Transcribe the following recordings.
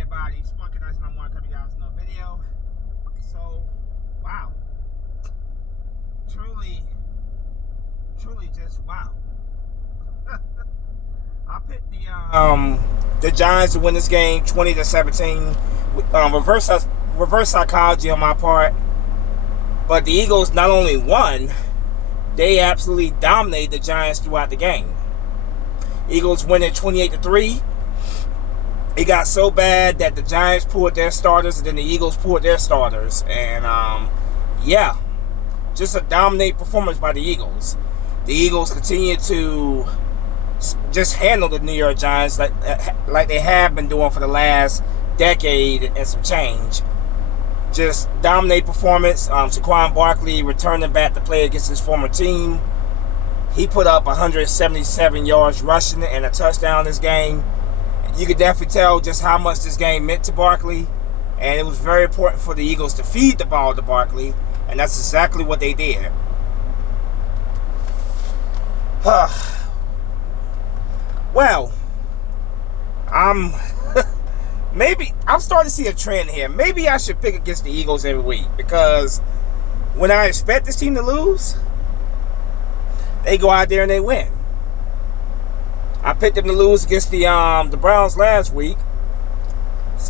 everybody? Spunky Nice, and I want to come to you guys another video. So, wow. Truly just wow. I picked the Giants to win this game 20-17. Reverse psychology on my part. But the Eagles not only won, they absolutely dominated the Giants throughout the game. Eagles winning 28-3. It got so bad that the Giants pulled their starters and then the Eagles pulled their starters. And, yeah, just a dominating performance by the Eagles. The Eagles continue to just handle the New York Giants like they have been doing for the last decade and some change. Just dominate performance. Saquon Barkley returning back to play against his former team. He put up 177 yards rushing and a touchdown this game. You could definitely tell just how much this game meant to Barkley. And it was very important for the Eagles to feed the ball to Barkley. And that's exactly what they did. Well, I'm starting to see a trend here. Maybe I should pick against the Eagles every week, because when I expect this team to lose, they go out there and they win. I picked them to lose against the Browns last week.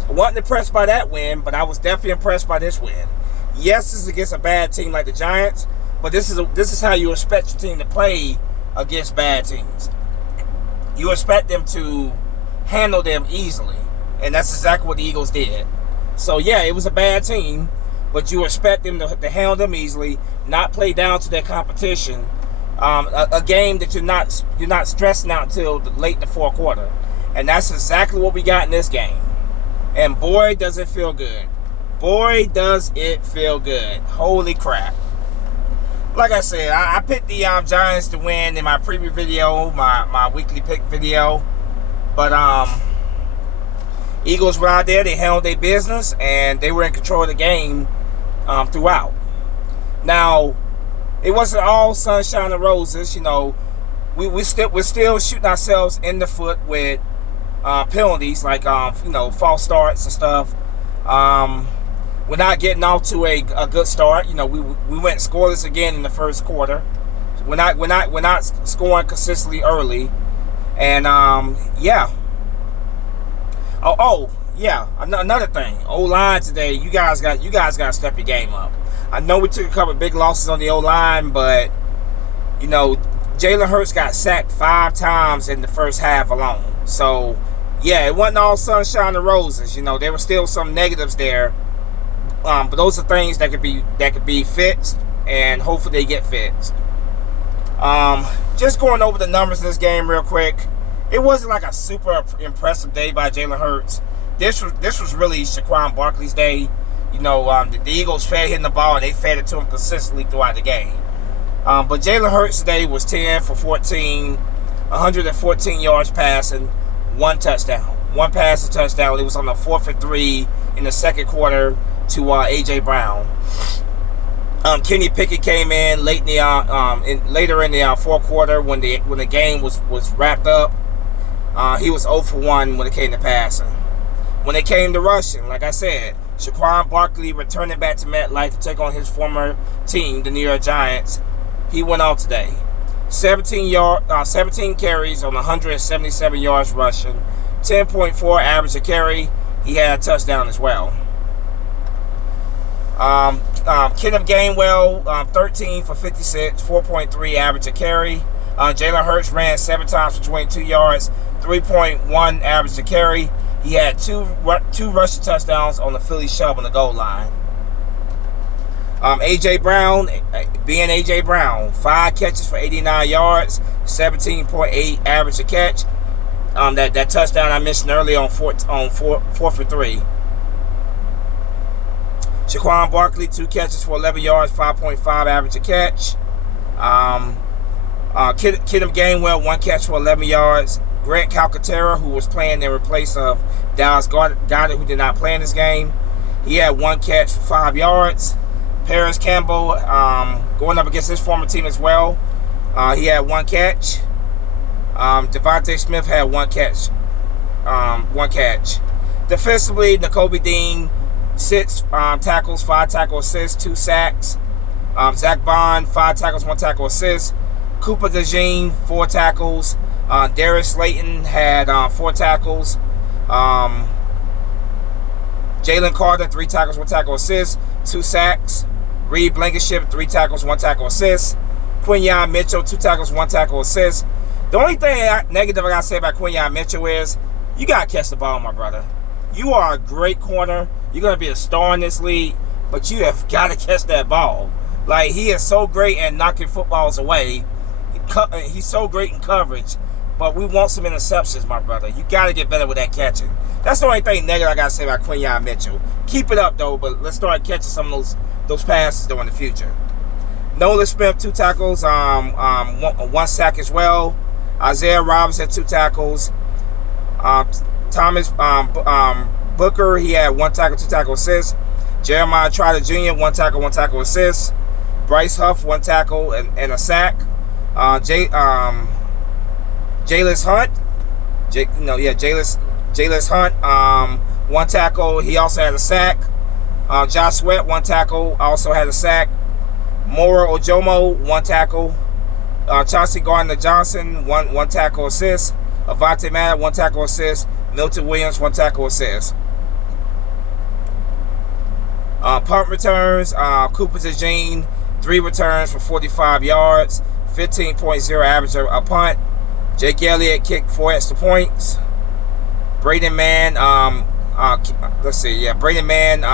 Wasn't impressed by that win, but I was definitely impressed by this win. Yes, this is against a bad team like the Giants, but this is how you expect your team to play against bad teams. You expect them to handle them easily, and that's exactly what the Eagles did. So yeah, it was a bad team, but you expect them to handle them easily, not play down to their competition. A game that you're not stressing out until late in the fourth quarter, and that's exactly what we got in this game. And boy, does it feel good! Boy, does it feel good! Holy crap! Like I said, I picked the Giants to win in my preview video, my weekly pick video. But Eagles were out there, they handled their business, and they were in control of the game throughout. Now, it wasn't all sunshine and roses. You know, we're still shooting ourselves in the foot with penalties like false starts and stuff. We're not getting off to a good start. You know, we went scoreless again in the first quarter. We're not scoring consistently early, and yeah. Oh yeah. Another thing, O-line today. You guys got to step your game up. I know we took a couple of big losses on the O-line, but you know, Jalen Hurts got sacked 5 times in the first half alone. So yeah, it wasn't all sunshine and roses. You know, there were still some negatives there. But those are things that could be fixed, and hopefully they get fixed. Just going over the numbers of this game real quick. It wasn't like a super impressive day by Jalen Hurts. This was really Saquon Barkley's day. You know, the Eagles fed him the ball, and they fed it to him consistently throughout the game. But Jalen Hurts today was 10 for 14, 114 yards passing, 1 touchdown. 1 pass, a touchdown. It was on the 4th and 3 in the second quarter to A.J. Brown. Kenny Pickett came in late later in the fourth quarter when the game was wrapped up. He was 0 for 1 when it came to passing. When it came to rushing, like I said, Saquon Barkley returning back to Metlife to take on his former team, the New York Giants. He went out today. 17 carries on 177 yards rushing, 10.4 average a carry. He had a touchdown as well. Kenneth Gainwell, 13 for 56, 4.3 average a carry. Jalen Hurts ran 7 times for 22 yards, 3.1 average a carry. He had two rushing touchdowns on the Philly shove on the goal line. A.J. Brown, being A.J. Brown, 5 catches for 89 yards, 17.8 average a catch. That touchdown I mentioned earlier on 4 for 3. Saquon Barkley, 2 catches for 11 yards, 5.5 average a catch. Kenneth Gainwell, 1 catch for 11 yards. Grant Calcaterra, who was playing in replace of Dallas Goedert, who did not play in this game, he had 1 catch for 5 yards. Paris Campbell, going up against his former team as well, he had 1 catch. Devontae Smith had 1 catch. Defensively, Nakobe Dean, 6 tackles, 5 tackle assists, 2 sacks. Zach Bond, 5 tackles, 1 tackle assist. Cooper DeJean, 4 tackles. Darius Slayton had 4 tackles. Jalen Carter, 3 tackles, 1 tackle assist, 2 sacks. Reed Blankenship, 3 tackles, 1 tackle assist. Quinyon Mitchell, 2 tackles, 1 tackle assist. The only thing negative I gotta say about Quinyon Mitchell is you gotta catch the ball, my brother. You are a great corner. You're gonna be a star in this league, but you have got to catch that ball. Like, he is so great at knocking footballs away. He's so great in coverage, but we want some interceptions, my brother. You got to get better with that catching. That's the only thing negative I got to say about Quinyon Mitchell. Keep it up, though, but let's start catching some of those passes, though, in the future. Nolan Smith, 2 tackles, 1 sack as well. Isaiah Robinson, 2 tackles. Thomas Booker, he had 1 tackle, 2 tackle assists. Jeremiah Trotter Jr., 1 tackle, 1 tackle assist. Bryce Huff, 1 tackle and a sack. Jalis Hunt, Jalis Hunt, 1 tackle. He also had a sack. Josh Sweat, 1 tackle, also had a sack. Mora Ojomo, 1 tackle. Chauncey Gardner-Johnson, one tackle assist. Avante Matter, 1 tackle assist. Milton Williams, 1 tackle assist. Punt returns, Cooper DeJean, 3 returns for 45 yards, 15.0 average a punt. Jake Elliott kicked 4 extra points. Braden Mann, Braden Mann,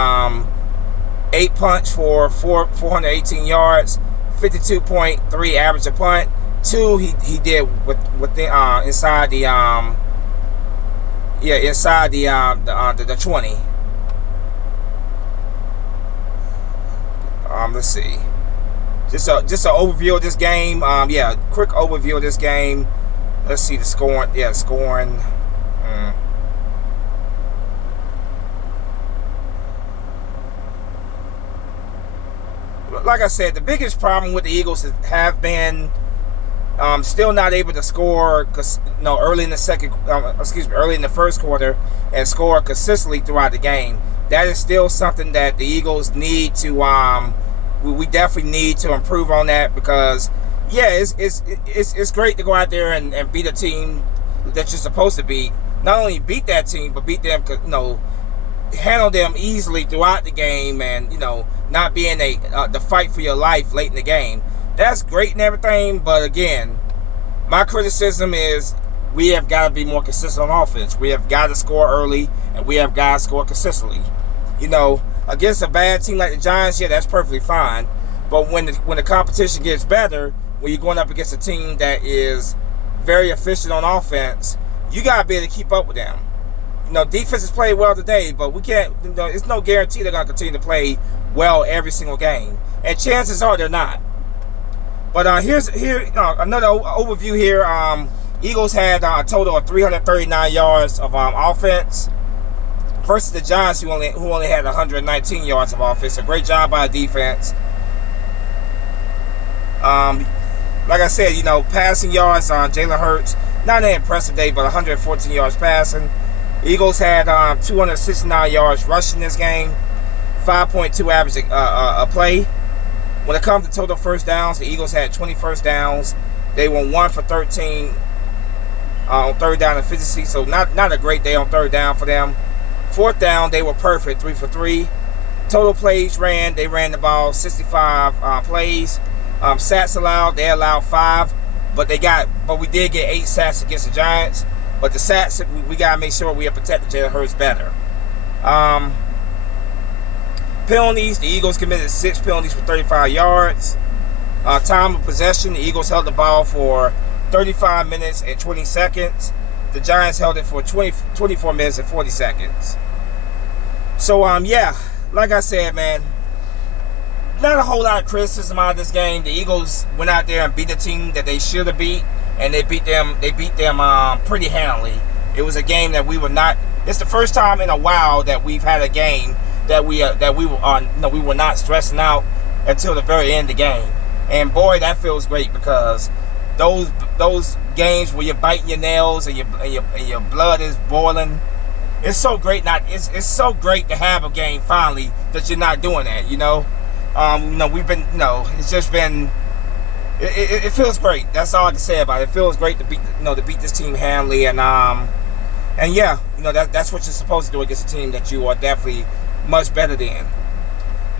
8 punts for 418 yards, 52.3 average a punt. 2 he did inside the 20. Let's see. Just an overview of this game. Quick overview of this game. Let's see the scoring. Yeah, scoring. Like I said, the biggest problem with the Eagles have been still not able to score early in the first quarter and score consistently throughout the game. That is still something that the Eagles need to we definitely need to improve on that, because it's great to go out there and beat a team that you're supposed to beat. Not only beat that team, but beat them, handle them easily throughout the game, and not being the fight for your life late in the game. That's great and everything, but again, my criticism is we have got to be more consistent on offense. We have got to score early, and we have got to score consistently. Against a bad team like the Giants, that's perfectly fine. But when the competition gets better, when you're going up against a team that is very efficient on offense, you got to be able to keep up with them. Defense has played well today, but we can't. It's no guarantee they're going to continue to play well every single game, and chances are they're not. But here's another overview here. Eagles had a total of 339 yards of offense versus the Giants, who only had 119 yards of offense. A great job by the defense. Like I said, passing yards on Jalen Hurts, not an impressive day, but 114 yards passing. Eagles had 269 yards rushing this game, 5.2 average a play. When it comes to total first downs, the Eagles had 20 first downs. They were 1 for 13 on third down efficiency, so not a great day on third down for them. Fourth down, they were perfect, 3 for 3. Total plays they ran the ball 65 plays. Sacks allowed, they allowed 5, but we did get 8 sacks against the Giants. But the sacks, we gotta make sure we are protecting Jalen Hurts better. Penalties, the Eagles committed 6 penalties for 35 yards. Time of possession, the Eagles held the ball for 35 minutes and 20 seconds. The Giants held it for 24 minutes and 40 seconds. So, like I said, man, not a whole lot of criticism out of this game. The Eagles went out there and beat the team that they should have beat, and they beat them pretty handily. It was a game that we were not. It's the first time in a while that we've had a game that we were not stressing out until the very end of the game. And boy, that feels great, because those games where you're biting your nails and your blood is boiling, it's so great not it's so great to have a game finally that you're not doing that. We've been it's just been it feels great. That's all I can say about it. It feels great to beat this team handily, and yeah, that's what you're supposed to do against a team that you are definitely much better than.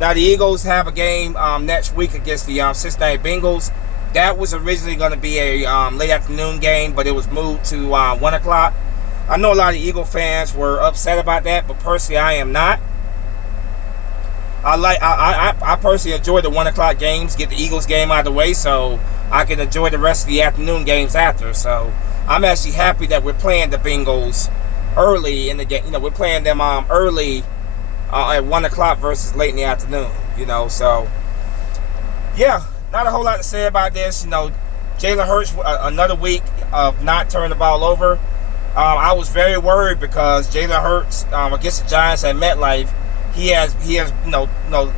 Now the Eagles have a game next week against the Cincinnati Bengals. That was originally going to be a late afternoon game, but it was moved to 1 o'clock. I know a lot of Eagle fans were upset about that, but personally I am not. I personally enjoy the 1 o'clock games, get the Eagles game out of the way so I can enjoy the rest of the afternoon games after. So I'm actually happy that we're playing the Bengals early in the game. We're playing them early at 1 o'clock versus late in the afternoon. So yeah, not a whole lot to say about this. Jalen Hurts, another week of not turning the ball over. I was very worried because Jalen Hurts against the Giants at Metlife, he has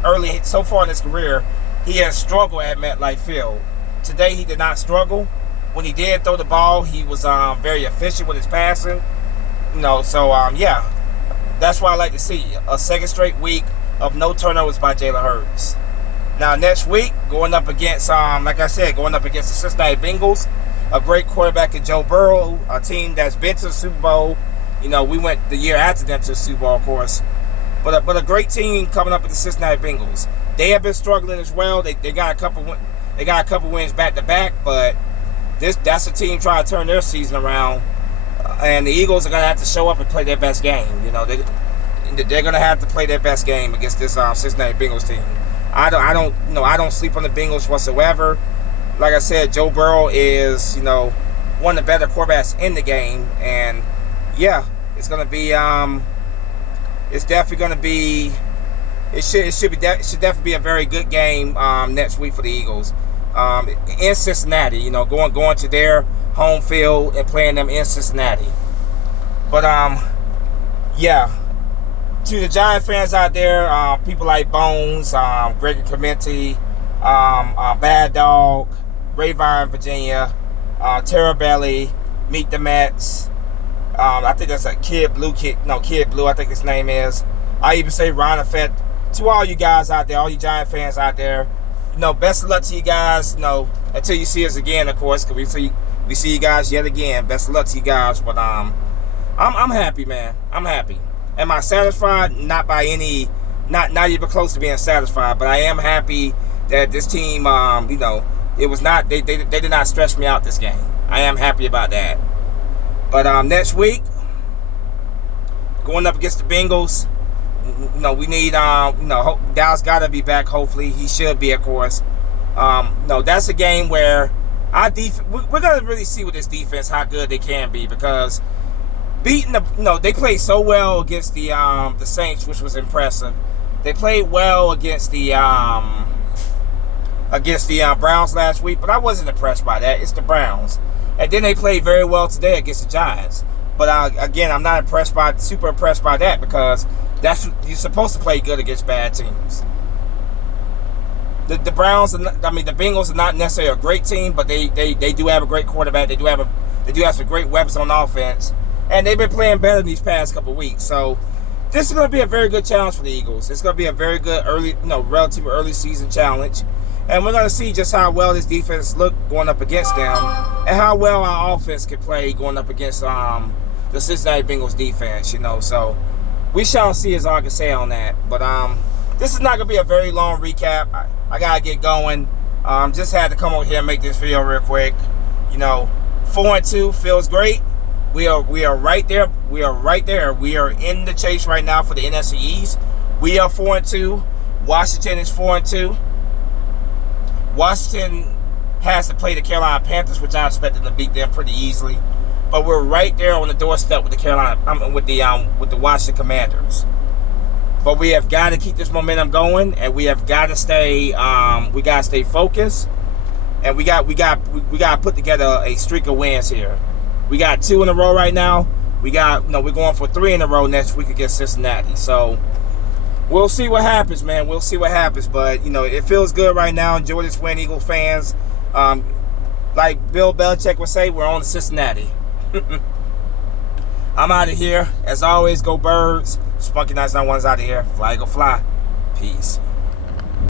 early so far in his career, he has struggled at MetLife Field. Today he did not struggle. When he did throw the ball, he was very efficient with his passing. Yeah, that's why I like to see a second straight week of no turnovers by Jalen Hurts. Now next week, going up against the Cincinnati Bengals, a great quarterback in Joe Burrow, a team that's been to the Super Bowl. We went the year after them to the Super Bowl, of course. But a great team coming up with the Cincinnati Bengals. They have been struggling as well. They got a couple wins back to back, but that's a team trying to turn their season around. And the Eagles are gonna have to show up and play their best game. They're gonna have to play their best game against this Cincinnati Bengals team. I don't sleep on the Bengals whatsoever. Like I said, Joe Burrow is one of the better quarterbacks in the game, and yeah, it's gonna be it's definitely going to be. It should definitely be a very good game next week for the Eagles in Cincinnati. Going to their home field and playing them in Cincinnati. But yeah, to the Giant fans out there, people like Bones, Gregory Clemente, Bad Dog, Rayvon Virginia, Terrabelli, Meet the Mets. I think that's a Kid Blue, I think his name is. I even say Ron Effect. To all you guys out there, all you Giant fans out there, best of luck to you guys. Until you see us again, of course, because we see you guys yet again. Best of luck to you guys. But I'm happy, man. I'm happy. Am I satisfied? Not by any, not even close to being satisfied. But I am happy that this team, it was not. They did not stress me out this game. I am happy about that. But next week, going up against the Bengals, we need Dallas got to be back. Hopefully, he should be, of course. That's a game where we're gonna really see with this defense how good they can be, because beating they played so well against the Saints, which was impressive. They played well against the Browns last week, but I wasn't impressed by that. It's the Browns. And then they played very well today against the Giants. But again, I'm not super impressed by that, because you're supposed to play good against bad teams. The Bengals are not necessarily a great team, but they do have a great quarterback. They do have some great weapons on offense, and they've been playing better these past couple of weeks. So this is going to be a very good challenge for the Eagles. It's going to be a very good relatively early season challenge. And we're going to see just how well this defense look going up against them, and how well our offense can play going up against the Cincinnati Bengals defense, So we shall see, as all I can say on that. But this is not going to be a very long recap. I got to get going. Just had to come over here and make this video real quick. 4-2 feels great. We are right there. We are right there. We are in the chase right now for the NFC East. We are 4-2. Washington is 4-2. Washington has to play the Carolina Panthers, which I expect them to beat them pretty easily. But we're right there on the doorstep with the Washington Commanders. But we have got to keep this momentum going, and we have got to stay focused, and we got to put together a streak of wins here. We got 2 in a row right now. We're going for 3 in a row next week against Cincinnati. So we'll see what happens, man. We'll see what happens. But, it feels good right now. Enjoy this win, Eagle fans. Like Bill Belichick would say, we're on to Cincinnati. I'm out of here. As always, go Birds. Spunky Nights, not one's out of here. Fly, go fly. Peace.